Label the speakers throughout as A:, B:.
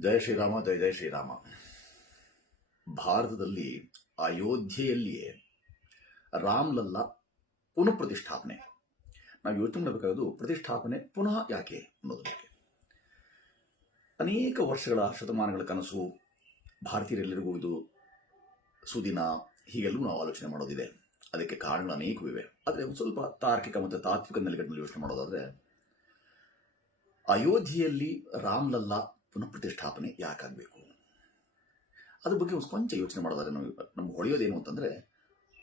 A: ಜಯ ಶ್ರೀರಾಮ, ಜಯ ಜಯ ಶ್ರೀರಾಮ. ಭಾರತದಲ್ಲಿ ಅಯೋಧ್ಯೆಯಲ್ಲಿಯೇ ರಾಮ್ಲಲ್ಲ ಪುನಃ ಪ್ರತಿಷ್ಠಾಪನೆ. ನಾವು ಯೋಚನೆ ಮಾಡಬೇಕಾಗೋದು ಪ್ರತಿಷ್ಠಾಪನೆ ಪುನಃ ಯಾಕೆ ಅನ್ನೋದಕ್ಕೆ ಅನೇಕ ವರ್ಷಗಳ, ಶತಮಾನಗಳ ಕನಸು ಭಾರತೀಯರೆಲ್ಲರಿಗೂ ಇದು ಸುದಿನ ಹೀಗೆಲ್ಲೂ ನಾವು ಆಲೋಚನೆ ಮಾಡೋದಿದೆ. ಅದಕ್ಕೆ ಕಾರಣಗಳು ಅನೇಕವಿವೆ ಆದರೆ ಒಂದು ಸ್ವಲ್ಪ ತಾರ್ಕಿಕ ಮತ್ತು ತಾತ್ವಿಕ ನೆಲೆಗಟ್ಟಿನಲ್ಲಿ ಯೋಚನೆ ಮಾಡೋದಾದ್ರೆ, ಅಯೋಧ್ಯೆಯಲ್ಲಿ ರಾಮ್ಲಲ್ಲ ಪುನಃ ಪ್ರತಿಷ್ಠಾಪನೆ ಯಾಕಾಗಬೇಕು ಅದ್ರ ಬಗ್ಗೆ ಒಂದು ಕೊಂಚ ಯೋಚನೆ ಮಾಡಿದಾಗ ನಾವು ನಮ್ಗೆ ಹೊಳೆಯೋದೇನು ಅಂತಂದರೆ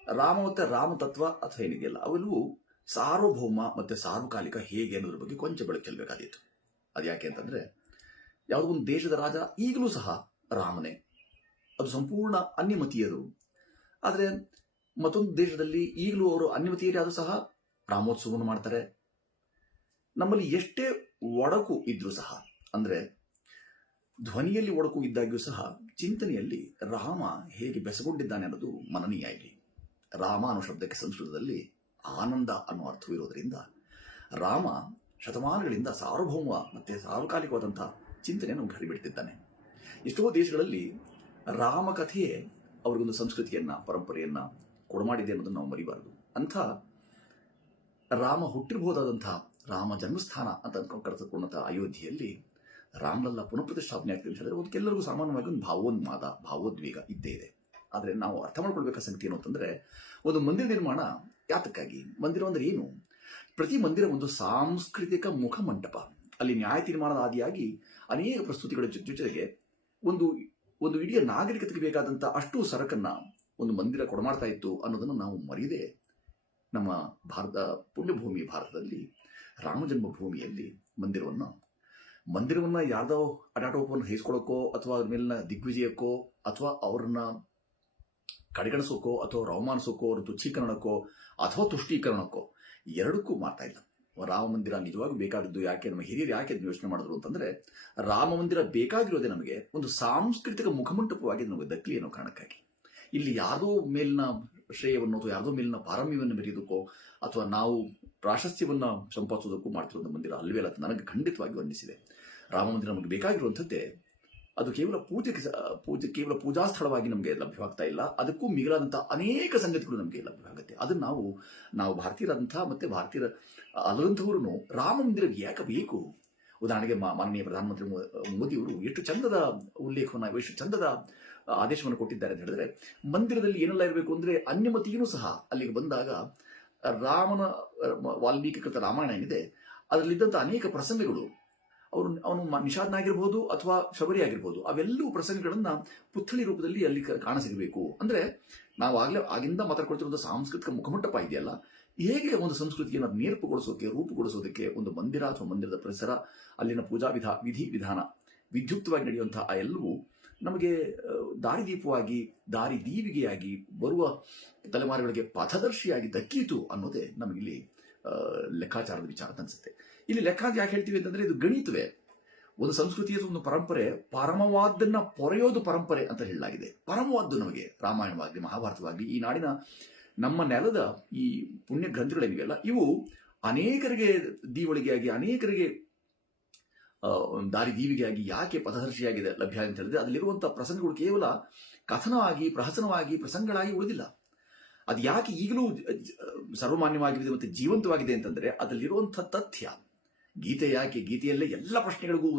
A: ರಾಮ ಮತ್ತು ರಾಮ ತತ್ವ ಅಥವಾ ಏನಿದೆಯಲ್ಲ, ಅವೆಲ್ಲವೂ ಸಾರ್ವಭೌಮ ಮತ್ತು ಸಾರ್ವಕಾಲಿಕ ಹೇಗೆ ಅನ್ನೋದ್ರ ಬಗ್ಗೆ ಕೊಂಚ ಬೆಳಕು ಚೆಲ್ಲಬೇಕಾದೀತು. ಅದು ಯಾಕೆ ಅಂತಂದರೆ, ಯಾವುದೋ ಒಂದು ದೇಶದ ರಾಜ ಈಗಲೂ ಸಹ ರಾಮನೇ. ಅದು ಸಂಪೂರ್ಣ ಅನ್ಯಮತೀಯರು. ಆದರೆ ಮತ್ತೊಂದು ದೇಶದಲ್ಲಿ ಈಗಲೂ ಅವರು ಅನ್ಯಮತೀಯರೇ ಆದರೂ ಸಹ ರಾಮೋತ್ಸವವನ್ನು ಮಾಡ್ತಾರೆ. ನಮ್ಮಲ್ಲಿ ಎಷ್ಟೇ ಒಡಕು ಇದ್ರೂ ಸಹ, ಅಂದ್ರೆ ಧ್ವನಿಯಲ್ಲಿ ಒಡಕು ಇದ್ದಾಗ್ಯೂ ಸಹ ಚಿಂತನೆಯಲ್ಲಿ ರಾಮ ಹೇಗೆ ಬೆಸಗೊಂಡಿದ್ದಾನೆ ಅನ್ನೋದು ಮನನೀಯ ಇಲ್ಲಿ. ರಾಮ ಅನ್ನೋ ಶಬ್ದಕ್ಕೆ ಸಂಸ್ಕೃತದಲ್ಲಿ ಆನಂದ ಅನ್ನೋ ಅರ್ಥವಿರೋದ್ರಿಂದ ರಾಮ ಶತಮಾನಗಳಿಂದ ಸಾರ್ವಭೌಮ ಮತ್ತೆ ಸಾರ್ವಕಾಲಿಕವಾದಂತಹ ಚಿಂತನೆಯನ್ನು ಹರಿಬಿಡ್ತಿದ್ದಾನೆ. ಎಷ್ಟೋ ದೇಶಗಳಲ್ಲಿ ರಾಮ ಕಥೆಯೇ ಅವರಿಗೊಂದು ಸಂಸ್ಕೃತಿಯನ್ನ, ಪರಂಪರೆಯನ್ನ ಕೊಡಮಾಡಿದೆ ಅನ್ನೋದನ್ನು ನಾವು ಮರಿಬಾರದು. ಅಂಥ ರಾಮ ಹುಟ್ಟಿರಬಹುದಾದಂತಹ ರಾಮ ಜನ್ಮಸ್ಥಾನ ಅಂತ ಕರೆದುಕೊಂಡಂತಹ ಅಯೋಧ್ಯೆಯಲ್ಲಿ ರಾಮಲಲ್ಲ ಪುನಃ ಪ್ರತಿಷ್ಠಾಪನೆ ಆಗ್ತದೆ ಅಂತ ಹೇಳಿದ್ರೆ ಅದಕ್ಕೆಲ್ಲರಿಗೂ ಸಾಮಾನ್ಯವಾಗಿ ಒಂದು ಭಾವೋನ್ಮಾದ, ಭಾವೋದ್ವೇಗ ಇದ್ದೇ ಇದೆ. ಆದರೆ ನಾವು ಅರ್ಥ ಮಾಡ್ಕೊಳ್ಬೇಕಾದ ಸಂಗತಿ ಏನು ಅಂತಂದ್ರೆ, ಒಂದು ಮಂದಿರ ನಿರ್ಮಾಣ ಯಾತಕ್ಕಾಗಿ? ಮಂದಿರ ಅಂದ್ರೆ ಏನು? ಪ್ರತಿ ಮಂದಿರ ಒಂದು ಸಾಂಸ್ಕೃತಿಕ ಮುಖ ಮಂಟಪ ಅಲ್ಲಿ ನ್ಯಾಯ ತೀರ್ಮಾನದ ಆದಿಯಾಗಿ ಅನೇಕ ಪ್ರಸ್ತುತಿಗಳ ಜೊತೆ ಜೊತೆಗೆ ಒಂದು ಒಂದು ಇಡೀ ನಾಗರಿಕತೆಗೆ ಬೇಕಾದಂಥ ಅಷ್ಟು ಸರಕನ್ನ ಒಂದು ಮಂದಿರ ಕೊಡಮಾಡ್ತಾ ಇತ್ತು ಅನ್ನೋದನ್ನು ನಾವು ಮರೆಯದೆ ನಮ್ಮ ಭಾರತ, ಪುಣ್ಯಭೂಮಿ ಭಾರತದಲ್ಲಿ ರಾಮ ಜನ್ಮಭೂಮಿಯಲ್ಲಿ ಮಂದಿರವನ್ನು ಮಂದಿರವನ್ನ ಯಾರ್ದೋ ಅಟಾಟೋಪವನ್ನು ಹೈಸ್ಕೊಳ್ಳೋಕ್ಕೋ ಅಥವಾ ಅದ್ರ ಮೇಲಿನ ದಿಗ್ವಿಜಯಕ್ಕೋ ಅಥವಾ ಅವ್ರನ್ನ ಕಡೆಗಣಿಸೋಕೋ ಅಥವಾ ರವಮಾನಿಸೋಕೋ ಅವ್ರ ತುಚ್ಛೀಕರಣಕ್ಕೋ ಅಥವಾ ತುಷ್ಟೀಕರಣಕ್ಕೋ ಎರಡಕ್ಕೂ ಮಾಡ್ತಾ ಇಲ್ಲ. ರಾಮ ಮಂದಿರ ನಿಜವಾಗೂ ಬೇಕಾಗಿದ್ದು ಯಾಕೆ? ನಮ್ಮ ಹಿರಿಯರು ಯಾಕೆ ಅದನ್ನ ಯೋಚನೆ ಮಾಡಿದ್ರು ಅಂತಂದ್ರೆ, ರಾಮ ಮಂದಿರ ಬೇಕಾಗಿರೋದೇ ನಮಗೆ ಒಂದು ಸಾಂಸ್ಕೃತಿಕ ಮುಖಮಂಟಪವಾಗಿ ನಮಗೆ ದಕ್ಕಲಿ ಅನ್ನೋ ಕಾರಣಕ್ಕಾಗಿ. ಇಲ್ಲಿ ಯಾರೋ ಮೇಲಿನ ಶ್ರೇಯವನ್ನು ಅಥವಾ ಯಾರ್ದೋ ಮೇಲಿನ ಪಾರಮ್ಯವನ್ನು ಮೆರೆಯೋದಕ್ಕೋ ಅಥವಾ ನಾವು ಪ್ರಾಶಸ್ತ್ಯವನ್ನು ಸಂಪಾದಿಸೋದಕ್ಕೂ ಮಾಡ್ತಿರೋದು ಮಂದಿರ ಅಲ್ವೇ ಅಲ್ಲ ನನಗೆ ಖಂಡಿತವಾಗಿ ಅನ್ನಿಸಿದೆ ರಾಮ ಮಂದಿರ ನಮಗೆ ಬೇಕಾಗಿರುವಂಥದ್ದೇ. ಅದು ಕೇವಲ ಪೂಜೆಗೆ ಪೂಜೆ, ಕೇವಲ ಪೂಜಾ ಸ್ಥಳವಾಗಿ ನಮಗೆ ಲಭ್ಯವಾಗ್ತಾ ಇಲ್ಲ. ಅದಕ್ಕೂ ಮಿಗಿಲಾದಂತಹ ಅನೇಕ ಸಂಗತಿಗಳು ನಮಗೆ ಲಭ್ಯವಾಗುತ್ತೆ. ಅದನ್ನು ನಾವು ನಾವು ಭಾರತೀಯರಾದಂತಹ ಮತ್ತೆ ಭಾರತೀಯರ ಅಲ್ಲದಂಥವ್ರು ರಾಮ ಮಂದಿರ ಯಾಕೆ ಬೇಕು? ಉದಾಹರಣೆಗೆ ಮಾ- ಮಾನನೀಯ ಪ್ರಧಾನಮಂತ್ರಿ ಮೋದಿಯವರು ಎಷ್ಟು ಚಂದದ ಉಲ್ಲೇಖವನ್ನು, ಎಷ್ಟು ಚಂದದ ಆದೇಶವನ್ನು ಕೊಟ್ಟಿದ್ದಾರೆ ಅಂತ ಹೇಳಿದ್ರೆ, ಮಂದಿರದಲ್ಲಿ ಏನೆಲ್ಲ ಇರಬೇಕು ಅಂದ್ರೆ ಅನ್ಯಮತಿಯೂ ಸಹ ಅಲ್ಲಿಗೆ ಬಂದಾಗ ರಾಮನ ವಾಲ್ಮೀಕಿ ಕೃತ ರಾಮಾಯಣ ಏನಿದೆ, ಅದರಲ್ಲಿದ್ದಂಥ ಅನೇಕ ಪ್ರಸಂಗಗಳು ಅವನು ಅವನು ನಿಷಾದ್ನಾಗಿರ್ಬೋದು ಅಥವಾ ಶಬರಿ ಆಗಿರ್ಬೋದು, ಅವೆಲ್ಲವೂ ಪ್ರಸಂಗಗಳನ್ನ ಪುತ್ಥಳಿ ರೂಪದಲ್ಲಿ ಅಲ್ಲಿ ಕಾಣ ಕಾಣಸಿಗಬೇಕು ಅಂದ್ರೆ ನಾವು ಆಗ್ಲೇ ಆಗಿಂದ ಮಾತಾಡ್ಕೊಳ್ತಿರುವಂತಹ ಸಾಂಸ್ಕೃತಿಕ ಮುಖಮಂಟಪ ಇದೆಯಲ್ಲ, ಹೇಗೆ ಒಂದು ಸಂಸ್ಕೃತಿಯನ್ನು ನೇರ್ಪುಗೊಳಿಸೋಕೆ, ರೂಪುಗೊಳಿಸೋದಕ್ಕೆ ಒಂದು ಮಂದಿರ ಅಥವಾ ಮಂದಿರದ ಪರಿಸರ, ಅಲ್ಲಿನ ಪೂಜಾ ವಿಧಾ, ವಿಧಿ ವಿಧಾನ ವಿದ್ಯುಕ್ತವಾಗಿ ನಡೆಯುವಂತಹ ಆ ಎಲ್ಲವೂ ನಮಗೆ ದಾರಿದೀಪವಾಗಿ ದಾರಿ ದೀವಿಗೆಯಾಗಿ ಬರುವ ತಲೆಮಾರುಗಳಿಗೆ ಪಥದರ್ಶಿಯಾಗಿ ದಕ್ಕೀತು ಅನ್ನೋದೇ ನಮಗಿಲ್ಲಿ ಲೆಕ್ಕಾಚಾರದ ವಿಚಾರ ಅನ್ಸುತ್ತೆ. ಇಲ್ಲಿ ಲೆಕ್ಕ ಯಾಕೆ ಹೇಳ್ತೀವಿ ಅಂತಂದ್ರೆ ಇದು ಗಣಿತವೇ. ಒಂದು ಸಂಸ್ಕೃತಿಯ ಒಂದು ಪರಂಪರೆ ಪರಮವಾದನ್ನ ಪೊರೆಯೋದು ಪರಂಪರೆ ಅಂತ ಹೇಳಲಾಗಿದೆ. ಪರಮವಾದ್ದು ನಮಗೆ, ರಾಮಾಯಣವಾಗಲಿ, ಮಹಾಭಾರತವಾಗಲಿ, ಈ ನಾಡಿನ ನಮ್ಮ ನೆಲದ ಈ ಪುಣ್ಯ ಗ್ರಂಥಗಳೇನಿವೆಯಲ್ಲ ಇವು ಅನೇಕರಿಗೆ ದೀವಳಿಗೆಯಾಗಿ, ಅನೇಕರಿಗೆ ದಾರಿ ದೀವಿಗೆಯಾಗಿ ಯಾಕೆ ಪಥದರ್ಶಿಯಾಗಿದೆ ಲಭ್ಯ ಅಂತ ಹೇಳಿದ್ರೆ ಅದರಲ್ಲಿರುವಂತಹ ಪ್ರಸಂಗಗಳು ಕೇವಲ ಕಥನವಾಗಿ, ಪ್ರಹಸನವಾಗಿ, ಪ್ರಸಂಗಗಳಾಗಿ ಉಳಿದಿಲ್ಲ. ಅದು ಯಾಕೆ ಈಗಲೂ ಸರ್ವಮಾನ್ಯವಾಗಿದೆ ಮತ್ತೆ ಜೀವಂತವಾಗಿದೆ ಅಂತಂದ್ರೆ ಅದರಲ್ಲಿರುವಂತಹ ತಥ್ಯ ಗೀತೆ ಯಾಕೆ, ಗೀತೆಯಲ್ಲೇ ಎಲ್ಲ ಪ್ರಶ್ನೆಗಳಿಗೂ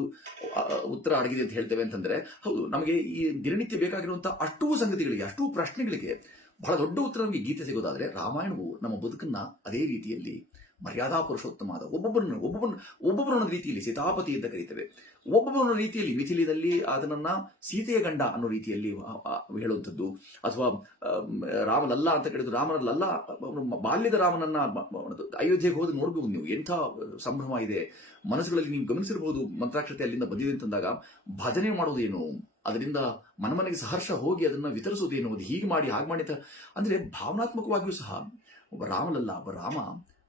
A: ಉತ್ತರ ಅಡಗಿದೆ ಅಂತ ಹೇಳ್ತೇವೆ ಅಂತಂದ್ರೆ, ಹೌದು, ನಮಗೆ ಈ ದಿನನಿತ್ಯ ಬೇಕಾಗಿರುವಂತಹ ಅಷ್ಟೂ ಸಂಗತಿಗಳಿಗೆ, ಅಷ್ಟೂ ಪ್ರಶ್ನೆಗಳಿಗೆ ಬಹಳ ದೊಡ್ಡ ಉತ್ತರ ನಮಗೆ ಗೀತೆ ಸಿಗೋದಾದ್ರೆ ರಾಮಾಯಣವು ನಮ್ಮ ಬದುಕನ್ನ ಅದೇ ರೀತಿಯಲ್ಲಿ ಮರ್ಯಾದಾ ಪುರುಷೋತ್ತಮಾದ ಒಬ್ಬೊಬ್ಬರನ್ನು ಒಬ್ಬೊಬ್ಬರನ್ನು ಒಬ್ಬೊಬ್ಬರನ್ನ ರೀತಿಯಲ್ಲಿ ಸೀತಾಪತಿ ಅಂತ ಕರೀತೇವೆ. ಒಬ್ಬೊಬ್ಬರನ್ನ ರೀತಿಯಲ್ಲಿ ಮಿಥಿಲಿದಲ್ಲಿ ಅದನ್ನ ಸೀತೆಯ ಗಂಡ ಅನ್ನೋ ರೀತಿಯಲ್ಲಿ ಹೇಳುವಂಥದ್ದು. ಅಥವಾ ರಾಮಲಲ್ಲ ಅಂತ ಕರೆದು ರಾಮನಲ್ಲ ಬಾಲ್ಯದ ರಾಮನನ್ನ ಅಯೋಧ್ಯೆಗೆ ಹೋದ ನೋಡ್ಬೋದು ನೀವು. ಎಂಥ ಸಂಭ್ರಮ ಇದೆ. ಮನಸ್ಸುಗಳಲ್ಲಿ ನೀವು ಗಮನಿಸಿರಬಹುದು ಮಂತ್ರಾಕ್ಷತೆ ಅಲ್ಲಿಂದ ಬಂದಿದೆ ಅಂತಂದಾಗ ಭಜನೆ ಮಾಡೋದೇನು ಅದರಿಂದ ಮನಮನೆಗೆ ಸಹರ್ಷ ಹೋಗಿ ಅದನ್ನ ವಿತರಿಸೋದೇನು ಅದು ಹೀಗೆ ಮಾಡಿ, ಹಾಗೆ ಮಾಡಿ ಅಂತ. ಅಂದ್ರೆ ಭಾವನಾತ್ಮಕವಾಗಿಯೂ ಸಹ, ಒಬ್ಬ ರಾಮನಲ್ಲ ಒಬ್ಬ ರಾಮ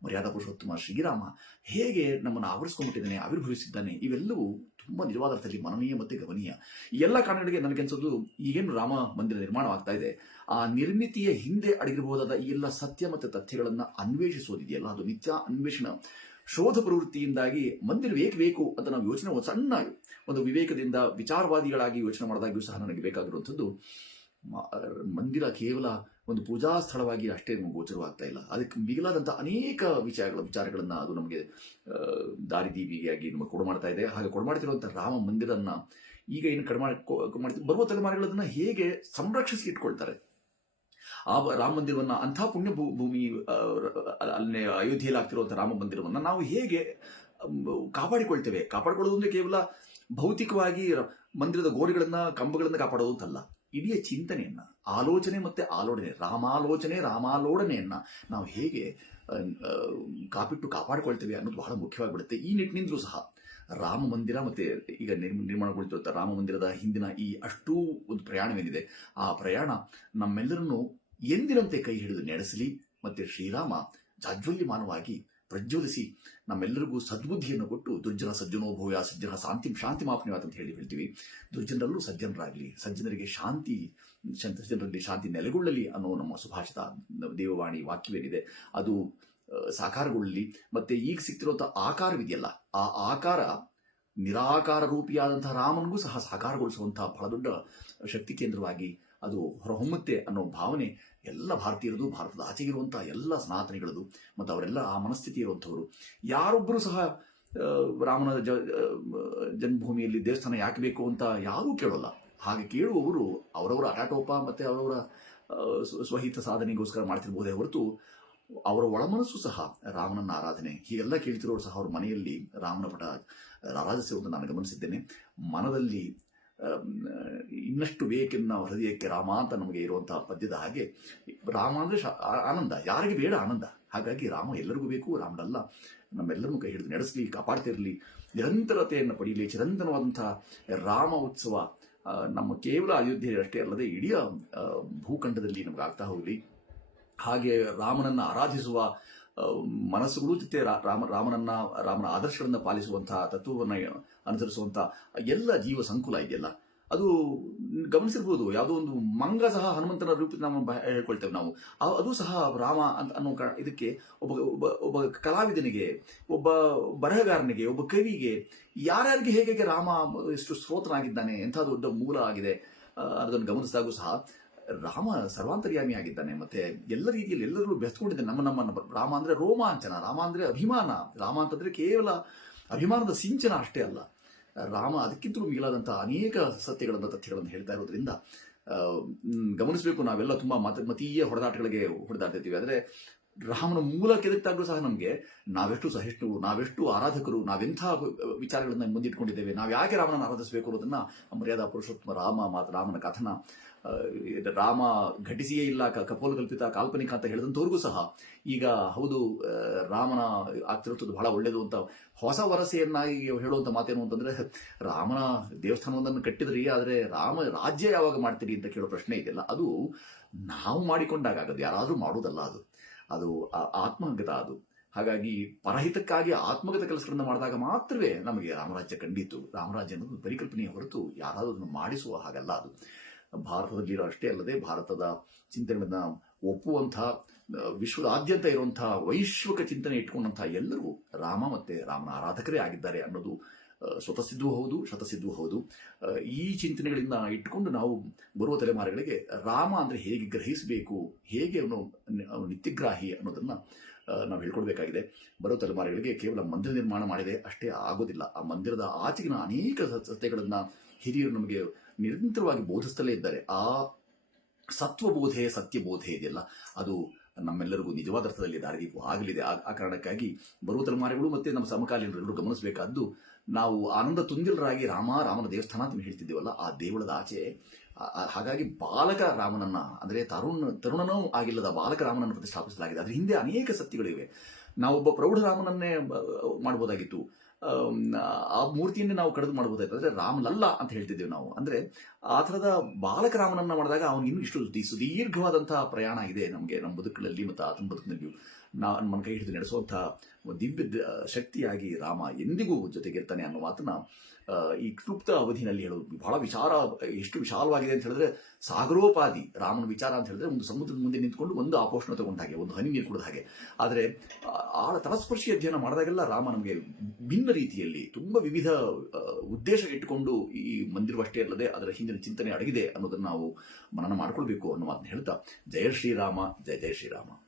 A: ಮರ್ಯಾದಾ ಪುರುಷೋತ್ತಮ ಶ್ರೀರಾಮ ಹೇಗೆ ನಮ್ಮನ್ನು ಆವರಿಸ್ಕೊಂಡ್ಬಿಟ್ಟಿದ್ದಾನೆ ಆವಿರ್ಭವಿಸಿದ್ದಾನೆ ಇವೆಲ್ಲವೂ ತುಂಬ ನಿಜವಾದ ಅರ್ಥದಲ್ಲಿ ಮನನೀಯ ಮತ್ತು ಗಮನೀಯ. ಈ ಎಲ್ಲ ಕಾರಣಗಳಿಗೆ ನನಗನ್ಸೋದು ಈಗೇನು ರಾಮ ಮಂದಿರ ನಿರ್ಮಾಣವಾಗ್ತಾ ಇದೆ. ಆ ನಿರ್ಮಿತಿಯ ಹಿಂದೆ ಅಡಗಿರಬಹುದಾದ ಈ ಎಲ್ಲ ಸತ್ಯ ಮತ್ತು ತಥ್ಯಗಳನ್ನು ಅನ್ವೇಷಿಸೋದಿದೆಯಲ್ಲ, ಅದು ನಿತ್ಯ ಅನ್ವೇಷಣ. ಶೋಧ ಪ್ರವೃತ್ತಿಯಿಂದಾಗಿ ಮಂದಿರ ಏಕೆ ಬೇಕು ಅಂತ ನಾವು ಯೋಚನೆ ಒಂದು ಸಣ್ಣ ಒಂದು ವಿವೇಕದಿಂದ ವಿಚಾರವಾದಿಗಳಾಗಿ ಯೋಚನೆ ಮಾಡಿದಾಗ್ಯೂ ಸಹ ನನಗೆ ಬೇಕಾಗಿರುವಂಥದ್ದು. ಮಂದಿರ ಕೇವಲ ಒಂದು ಪೂಜಾ ಸ್ಥಳವಾಗಿ ಅಷ್ಟೇ ಗೋಚರವಾಗ್ತಾ ಇಲ್ಲ. ಅದಕ್ಕೆ ಮಿಗಿಲಾದಂಥ ಅನೇಕ ವಿಚಾರಗಳ ವಿಚಾರಗಳನ್ನ ಅದು ನಮಗೆ ದಾರಿದೀವಿಯಾಗಿ ನಮಗೆ ಕೊಡು ಮಾಡ್ತಾ ಇದೆ. ಹಾಗೆ ಕೊಡು ಮಾಡ್ತಿರುವಂಥ ರಾಮ ಮಂದಿರನ್ನ ಈಗ ಏನು ಕಡಿಮೆ ಮಾಡ್ತೀವಿ ಬರುವ ತಲೆಮಾರುಗಳನ್ನ ಹೇಗೆ ಸಂರಕ್ಷಿಸಿ ಇಟ್ಕೊಳ್ತಾರೆ? ಆ ರಾಮ ಮಂದಿರವನ್ನ, ಅಂಥ ಪುಣ್ಯ ಭೂಮಿ ಅಲ್ಲಿ ಅಯೋಧ್ಯೆಯಲ್ಲಿ ಆಗ್ತಿರುವಂಥ ರಾಮ ಮಂದಿರವನ್ನ ನಾವು ಹೇಗೆ ಕಾಪಾಡಿಕೊಳ್ತೇವೆ? ಕಾಪಾಡಿಕೊಳ್ಳೋದು ಕೇವಲ ಭೌತಿಕವಾಗಿ ಮಂದಿರದ ಗೋಡೆಗಳನ್ನ, ಕಂಬಗಳನ್ನ ಕಾಪಾಡೋದು ಅಂತಲ್ಲ ಇಡೀ ಚಿಂತನೆಯನ್ನ, ಆಲೋಚನೆ ಮತ್ತೆ ಆಲೋಡನೆ, ರಾಮಾಲೋಚನೆ, ರಾಮಾಲೋಡನೆಯನ್ನ ನಾವು ಹೇಗೆ ಕಾಪಿಟ್ಟು ಕಾಪಾಡಿಕೊಳ್ತೇವೆ ಅನ್ನೋದು ಬಹಳ ಮುಖ್ಯವಾಗಿಬಿಡುತ್ತೆ. ಈ ನಿಟ್ಟಿನಿಂದಲೂ ಸಹ ರಾಮ ಮಂದಿರ ಮತ್ತೆ ಈಗ ನಿರ್ಮಾಣಗೊಳ್ತಿರುತ್ತೆ ರಾಮ ಮಂದಿರದ ಹಿಂದಿನ ಈ ಅಷ್ಟೂ ಒಂದು ಪ್ರಯಾಣವೇನಿದೆ. ಆ ಪ್ರಯಾಣ ನಮ್ಮೆಲ್ಲರನ್ನು ಎಂದಿನಂತೆ ಕೈ ಹಿಡಿದು ನಡೆಸಲಿ, ಮತ್ತೆ ಶ್ರೀರಾಮ ಜಾಜ್ವಲ್ಯಮಾನವಾಗಿ ಪ್ರಜ್ವಲಿಸಿ ನಮ್ಮೆಲ್ಲರಿಗೂ ಸದ್ಬುದ್ಧಿಯನ್ನು ಕೊಟ್ಟು ದುರ್ಜನ ಸಜ್ಜನೋ ಭೂಯ ಸಜ್ಜನ ಶಾಂತಿ ಶಾಂತಿ ಮಾಪನವಾದ ಅಂತ ಹೇಳಿ ಹೇಳ್ತೀವಿ. ದುರ್ಜನರಲ್ಲೂ ಸಜ್ಜನರಾಗಲಿ, ಸಜ್ಜನರಿಗೆ ಶಾಂತಿ ಸಜ್ಜನರಲ್ಲಿ ಶಾಂತಿ ನೆಲೆಗೊಳ್ಳಲಿ ಅನ್ನೋ ನಮ್ಮ ಸುಭಾಷಿತ ದೇವವಾಣಿ ವಾಕ್ಯವೇನಿದೆ. ಅದು ಸಾಕಾರಗೊಳ್ಳಲಿ. ಮತ್ತೆ ಈಗ ಸಿಕ್ತಿರುವಂತಹ ಆಕಾರವಿದೆಯಲ್ಲ, ಆ ಆಕಾರ ನಿರಾಕಾರ ರೂಪಿಯಾದಂತಹ ರಾಮನಿಗೂ ಸಹ ಸಾಕಾರಗೊಳಿಸುವಂತಹ ಬಹಳ ದೊಡ್ಡ ಶಕ್ತಿ ಕೇಂದ್ರವಾಗಿ ಅದು ಹೊರಹೊಮ್ಮುತ್ತೆ ಅನ್ನೋ ಭಾವನೆ ಎಲ್ಲ ಭಾರತೀಯರದು, ಭಾರತದ ಆಚೆಗಿರುವಂತಹ ಎಲ್ಲ ಸನಾತನಿಗಳದು, ಮತ್ತು ಅವರೆಲ್ಲ ಆ ಮನಸ್ಥಿತಿ ಇರುವಂಥವ್ರು. ಯಾರೊಬ್ಬರು ಸಹ ರಾಮನ ಜನ್ಮಭೂಮಿಯಲ್ಲಿ ದೇವಸ್ಥಾನ ಯಾಕೆ ಬೇಕು ಅಂತ ಯಾರೂ ಕೇಳೋಲ್ಲ. ಹಾಗೆ ಕೇಳುವವರು ಅವರವರ ಅಟಾಟೋಪ ಮತ್ತೆ ಅವರವರ ಸ್ವ- ಸ್ವಹಿತ ಸಾಧನೆಗೋಸ್ಕರ ಮಾಡ್ತಿರ್ಬೋದೇ ಹೊರತು ಅವರ ಒಳಮನಸ್ಸು ಸಹ ರಾಮನನ್ನ ಆರಾಧನೆ. ಹೀಗೆಲ್ಲ ಕೇಳ್ತಿರೋರು ಸಹ ಅವ್ರ ಮನೆಯಲ್ಲಿ ರಾಮನ ಪಟ ರಾರಾಜಿಸಿರುವುದನ್ನು ನಾನು ಗಮನಿಸಿದ್ದೇನೆ. ಮನದಲ್ಲಿ ಆಮ್, ಬೇಕೆಂದು ನಾವು ಹೃದಯಕ್ಕೆ ರಾಮ ಅಂತ ನಮಗೆ ಇರುವಂತಹ ಪದ್ಯದ ಹಾಗೆ ರಾಮ ಅಂದ್ರೆ ಆನಂದ. ಯಾರಿಗೆ ಬೇಡ ಆನಂದ. ಹಾಗಾಗಿ ರಾಮ ಎಲ್ಲರಿಗೂ ಬೇಕು ರಾಮನಲ್ಲ ನಮ್ಮೆಲ್ಲರನ್ನೂ ಕೈ ಹಿಡಿದು ನಡೆಸಲಿ ಕಾಪಾಡ್ತಿರಲಿ. ನಿರಂತರತೆಯನ್ನು ಪಡೆಯಲಿ ಚಿರಂತನವಾದಂತಹ ರಾಮ ಉತ್ಸವ ನಮ್ಮ ಕೇವಲ ಅಯೋಧ್ಯೆ ಅಷ್ಟೇ ಅಲ್ಲದೆ ಇಡೀ ಭೂಖಂಡದಲ್ಲಿ ನಮ್ಗೆ ಆಗ್ತಾ ಹೋಗಲಿ. ಹಾಗೆ ರಾಮನನ್ನ ಆರಾಧಿಸುವ ಮನಸ್ಸುಗಳು ಜೊತೆ ರಾಮ, ರಾಮನನ್ನ, ರಾಮನ ಆದರ್ಶಗಳನ್ನ ಪಾಲಿಸುವಂತಹ ತತ್ವವನ್ನ ಅನುಸರಿಸುವಂತಹ ಎಲ್ಲ ಜೀವ ಸಂಕುಲ ಇದೆಯಲ್ಲ. ಅದು ಗಮನಿಸಿರ್ಬೋದು. ಯಾವುದೋ ಒಂದು ಮಂಗ ಸಹ ಹನುಮಂತನ ರೂಪದಲ್ಲಿ ನಾವು ಹೇಳ್ಕೊಳ್ತೇವೆ ನಾವು. ಅದು ಸಹ ರಾಮ ಅಂತ ಅನ್ನೋ ಇದಕ್ಕೆ ಒಬ್ಬ ಒಬ್ಬ ಕಲಾವಿದನಿಗೆ, ಒಬ್ಬ ಬರಹಗಾರನಿಗೆ, ಒಬ್ಬ ಕವಿಗೆ ಯಾರ್ಯಾರಿಗೆ ಹೇಗೆ ರಾಮ ಎಷ್ಟು ಸ್ತೋತ್ರನಾಗಿದ್ದಾನೆ, ಎಂಥ ದೊಡ್ಡ ಮೂಲ ಆಗಿದೆ ಅದನ್ನು ಗಮನಿಸಿದಾಗೂ ಸಹ ರಾಮ ಸರ್ವಾಂತರ್ಯಾಮಿ ಆಗಿದ್ದಾನೆ, ಮತ್ತೆ ಎಲ್ಲ ರೀತಿಯಲ್ಲಿ ಎಲ್ಲರೂ ಬೆಸ್ಕೊಂಡಿದ್ದಾನೆ ನಮ್ಮ ನಮ್ಮನ್ನು ರಾಮ ಅಂದ್ರೆ ರೋಮಾಂಚನ, ರಾಮ ಅಂದ್ರೆ ಅಭಿಮಾನ. ರಾಮ ಅಂತಂದ್ರೆ ಕೇವಲ ಅಭಿಮಾನದ ಸಿಂಚನ ಅಷ್ಟೇ ಅಲ್ಲ. ರಾಮ ಅದಕ್ಕಿಂತಲೂ ಮಿಗಿಲಾದಂತಹ ಅನೇಕ ಸತ್ಯಗಳನ್ನ, ತಥ್ಯಗಳನ್ನು ಹೇಳ್ತಾ ಇರೋದ್ರಿಂದ ಗಮನಿಸಬೇಕು, ನಾವೆಲ್ಲ ತುಂಬಾ ಮತ, ಮತೀಯ ಹೊಡೆದಾಟಗಳಿಗೆ ಹೊಡೆದಾಡ್ತಿದ್ದೀವಿ ಆದ್ರೆ ರಾಮನ ಮೂಲ ಕೆದಕ್ತಾಗ್ಲೂ ಸಹ ನಮಗೆ ನಾವೆಷ್ಟು ಸಹಿಷ್ಣು ನಾವೆಷ್ಟು ಆರಾಧಕರು, ನಾವೆಂಥ ವಿಚಾರಗಳನ್ನ ಮುಂದಿಟ್ಕೊಂಡಿದ್ದೇವೆ, ನಾವು ಯಾಕೆ ರಾಮನನ್ನು ಆರಾಧಿಸಬೇಕು ಅನ್ನೋದನ್ನ ಮರ್ಯಾದಾ ಪುರುಷೋತ್ತಮ ರಾಮ ಮಾತು, ರಾಮನ ಕಥನ ರಾಮ ಘಟಿಸಿಯೇ ಇಲ್ಲ ಕಪೋಲ ಕಲ್ಪಿತ ಕಾಲ್ಪನಿಕ ಅಂತ ಹೇಳಿದಂಥವ್ರಿಗೂ ಸಹ ಈಗ ಹೌದು ರಾಮನ ಆಗ್ತಿರುತ್ತದೆ ಬಹಳ ಒಳ್ಳೆಯದು ಅಂತ ಹೊಸ ವರಸೆಯನ್ನಾಗಿ ಹೇಳುವಂಥ ಮಾತೇನು ಅಂತಂದ್ರೆ ರಾಮನ ದೇವಸ್ಥಾನವೊಂದನ್ನು ಕಟ್ಟಿದ್ರಿ, ಆದರೆ ರಾಮ ರಾಜ್ಯ ಯಾವಾಗ ಮಾಡ್ತೀರಿ ಅಂತ ಕೇಳೋ ಪ್ರಶ್ನೆ ಇದೆಯಲ್ಲ, ಅದು ನಾವು ಮಾಡಿಕೊಂಡಾಗ ಆಗದು, ಯಾರಾದರೂ ಮಾಡೋದಲ್ಲ ಅದು. ಅದು ಆತ್ಮಗತ ಅದು. ಹಾಗಾಗಿ ಪರಹಿತಕ್ಕಾಗಿ ಆತ್ಮಗತ ಕೆಲಸಗಳನ್ನು ಮಾಡಿದಾಗ ಮಾತ್ರವೇ ನಮಗೆ ರಾಮರಾಜ್ಯ ಕಂಡಿತು. ರಾಮರಾಜ್ಯ ಅನ್ನೋದು ಪರಿಕಲ್ಪನೆಯ ಹೊರತು ಯಾರಾದರೂ ಅದನ್ನು ಮಾಡಿಸುವ ಹಾಗಲ್ಲ ಅದು. ಭಾರತದಲ್ಲಿರೋ ಅಷ್ಟೇ ಅಲ್ಲದೆ ಭಾರತದ ಚಿಂತನೆಗಳನ್ನ ಒಪ್ಪುವಂತಹ ವಿಶ್ವದಾದ್ಯಂತ ಇರುವಂತಹ ವೈಶ್ವಿಕ ಚಿಂತನೆ ಇಟ್ಕೊಂಡಂತಹ ಎಲ್ಲರೂ ರಾಮ ಮತ್ತೆ ರಾಮನ ಆರಾಧಕರೇ ಆಗಿದ್ದಾರೆ ಅನ್ನೋದು ಸ್ವತಃಸಿದ್ಧವೂ ಹೌದು ಶತಸಿದ್ಧವೂ ಹೌದು. ಈ ಚಿಂತನೆಗಳಿಂದ ಇಟ್ಟುಕೊಂಡು ನಾವು ಬರುವ ತಲೆಮಾರುಗಳಿಗೆ ರಾಮ ಅಂದರೆ ಹೇಗೆ ಗ್ರಹಿಸಬೇಕು, ಹೇಗೆ ಅವನು ನಿತ್ಯಗ್ರಾಹಿ ಅನ್ನೋದನ್ನು ನಾವು ಹೇಳ್ಕೊಡ್ಬೇಕಾಗಿದೆ. ಬರೋ ತಲೆಮಾರುಗಳಿಗೆ ಕೇವಲ ಮಂದಿರ ನಿರ್ಮಾಣ ಮಾಡಿದೆ ಅಷ್ಟೇ ಆಗೋದಿಲ್ಲ. ಆ ಮಂದಿರದ ಆಚೆಗಿನ ಅನೇಕ ಸತ್ಯಗಳನ್ನ ಹಿರಿಯರು ನಮಗೆ ನಿರಂತರವಾಗಿ ಬೋಧಿಸ್ತಲೇ ಇದ್ದಾರೆ. ಆ ಸತ್ವಬೋಧೆ ಸತ್ಯಬೋಧೆ ಇದೆಯಲ್ಲ, ಅದು ನಮ್ಮೆಲ್ಲರಿಗೂ ನಿಜವಾದ ಅರ್ಥದಲ್ಲಿ ದಾರಿದೀಪು ಆಗಲಿದೆ. ಆ ಕಾರಣಕ್ಕಾಗಿ ಬರುವ ತಲೆಮಾರಿಗಳು ಮತ್ತೆ ನಮ್ಮ ಸಮಕಾಲೀನರೆಲ್ಲರೂ ಗಮನಿಸಬೇಕಾದ್ದು ನಾವು ಆನಂದ ತುಂದಿಲರಾಗಿ ರಾಮ ರಾಮನ ದೇವಸ್ಥಾನ ಅಂತ ಹೇಳ್ತಿದ್ದೀವಲ್ಲ ಆ ದೇವಳದ ಆಚೆ ಹಾಗಾಗಿ ಬಾಲಕ ರಾಮನನ್ನ ಅಂದ್ರೆ ತರುಣ ತರುಣನೂ ಆಗಿಲ್ಲದ ಬಾಲಕ ರಾಮನನ್ನು ಪ್ರತಿಷ್ಠಾಪಿಸಲಾಗಿದೆ. ಅದ್ರ ಹಿಂದೆ ಅನೇಕ ಸತ್ಯಗಳಿವೆ. ನಾವೊಬ್ಬ ಪ್ರೌಢ ರಾಮನನ್ನೇ ಆಮ್, ಆ ಮೂರ್ತಿಯನ್ನು ನಾವು ಕಡಿದು ಮಾಡಬಹುದಾಯ್ತು ಅಂದ್ರೆ ರಾಮನಲ್ಲ ಅಂತ ಹೇಳ್ತಿದ್ದೇವೆ ನಾವು. ಅಂದ್ರೆ ಆ ಥರದ ಬಾಲಕ ರಾಮನನ್ನ ಮಾಡಿದಾಗ ಅವನು ಇನ್ನೂ ಇಷ್ಟು ಸುದೀರ್ಘವಾದಂತಹ ಪ್ರಯಾಣ ಇದೆ ನಮಗೆ, ನಮ್ಮ ಬದುಕಲ್ಲಿ ಮತ್ತು ಆತನ ಬದುಕಿನಲ್ಲಿಯೂ. ನಾ ನಮ್ಮ ಕೈ ಹಿಡಿದು ನಡೆಸುವಂತಹ ಒಂದು ದಿವ್ಯ ಶಕ್ತಿಯಾಗಿ ರಾಮ ಎಂದಿಗೂ ಜೊತೆಗಿರ್ತಾನೆ ಅನ್ನೋ ಮಾತನ್ನ ಈ ಕ್ಲುಪ್ತ ಅವಧಿನಲ್ಲಿ ಹೇಳೋದು ಬಹಳ ವಿಚಾರ, ಎಷ್ಟು ವಿಶಾಲವಾಗಿದೆ ಅಂತ ಹೇಳಿದ್ರೆ ಸಾಗರೋಪಾದಿ ರಾಮನ ವಿಚಾರ ಅಂತ ಹೇಳಿದ್ರೆ ಒಂದು ಸಮುದ್ರದ ಮುಂದೆ ನಿಂತ್ಕೊಂಡು ಒಂದು ಆಪೋಷಣ ತಗೊಂಡ ಹಾಗೆ, ಒಂದು ಹನಿ ನೀರು ಕುಡಿದ ಹಾಗೆ. ಆದರೆ ಆಳ ತಲಸ್ಪರ್ಶಿ ಅಧ್ಯಯನ ಮಾಡಿದಾಗೆಲ್ಲ ರಾಮ ನಮಗೆ ಭಿನ್ನ ರೀತಿಯಲ್ಲಿ ತುಂಬಾ ವಿವಿಧ ಉದ್ದೇಶ ಇಟ್ಟುಕೊಂಡು ಈ ಮಂದಿರವಷ್ಟೇ ಅಲ್ಲದೆ ಅದರ ಹಿಂದಿನ ಚಿಂತನೆ ಅಡಗಿದೆ ಅನ್ನೋದನ್ನು ನಾವು ಮನನ ಮಾಡ್ಕೊಳ್ಬೇಕು ಅನ್ನೋ ಮಾತನ್ನು ಹೇಳ್ತಾ, ಜಯ ಶ್ರೀರಾಮ, ಜಯ ಜಯ ಶ್ರೀರಾಮ.